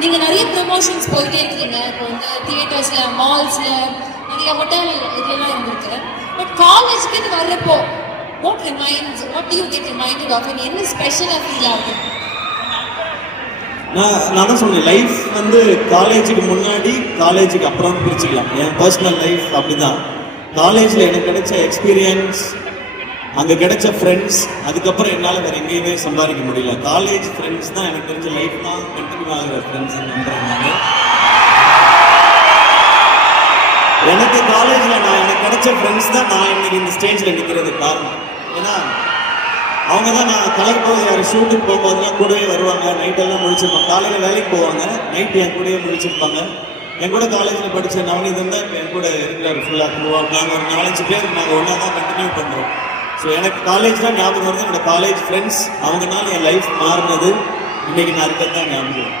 நீங்க நிறைய ப்ரொமோஷன்ஸ் போயிட்டே இருக்கீங்க. இப்போ வந்து தியேட்டர்ஸ்ல, மால்ஸ்ல, நிறைய ஹோட்டல் இதெல்லாம் இருந்திருக்கு. பட் காலேஜ்க்கு இது வர்றப்போ what do you get reminded of? என்ன ஸ்பெஷலா ஃபீல் ஆகுது? நான் தான் சொன்னேன், லைஃப் வந்து காலேஜுக்கு முன்னாடி காலேஜுக்கு அப்புறம் பிரிச்சுக்கலாம். என் பர்சனல் லைஃப் அப்படிதான். காலேஜில் எனக்கு கிடைச்ச எக்ஸ்பீரியன்ஸ், அங்கே கிடைச்ச ஃப்ரெண்ட்ஸ், அதுக்கப்புறம் என்னால் வேறு எங்கேயுமே சம்பாதிக்க முடியல. காலேஜ் ஃப்ரெண்ட்ஸ் தான் எனக்கு தெரிஞ்ச லைஃப் தான் கண்டினியூ ஆகிற ஃப்ரெண்ட்ஸ் நம்புறாங்க. எனக்கு காலேஜில் எனக்கு கிடைச்ச ஃப்ரெண்ட்ஸ் தான் நான் இன்னைக்கு இந்த ஸ்டேஜில் நிற்கிறதுக்கு காரணம். ஏன்னா அவங்க தான் நான் கலர் போகிற ஷூட்டுக்கு போகும்போதுலாம் கூடவே வருவாங்க. நைட்டெல்லாம் முடிச்சிருப்பாங்க. காலையில் வேலைக்கு போவாங்க, நைட்டு என் கூடவே முடிச்சிருப்பாங்க. என் கூட காலேஜில் படித்த நவநீதன் தான் இப்போ என் கூட இருக்கிறார் ஃபுல்லாக. நாங்கள் ஒரு 4-5 பேர் நாங்கள் ஒன்றா தான் கண்டினியூ பண்ணுறோம். ஸோ எனக்கு காலேஜ் தான் ஞாபகம் வருது. என்னோட காலேஜ் ஃப்ரெண்ட்ஸ் அவங்கனால என் லைஃப் மாறினது. இன்னைக்கு நான் இருக்கிறது தான் ஞாபகம்.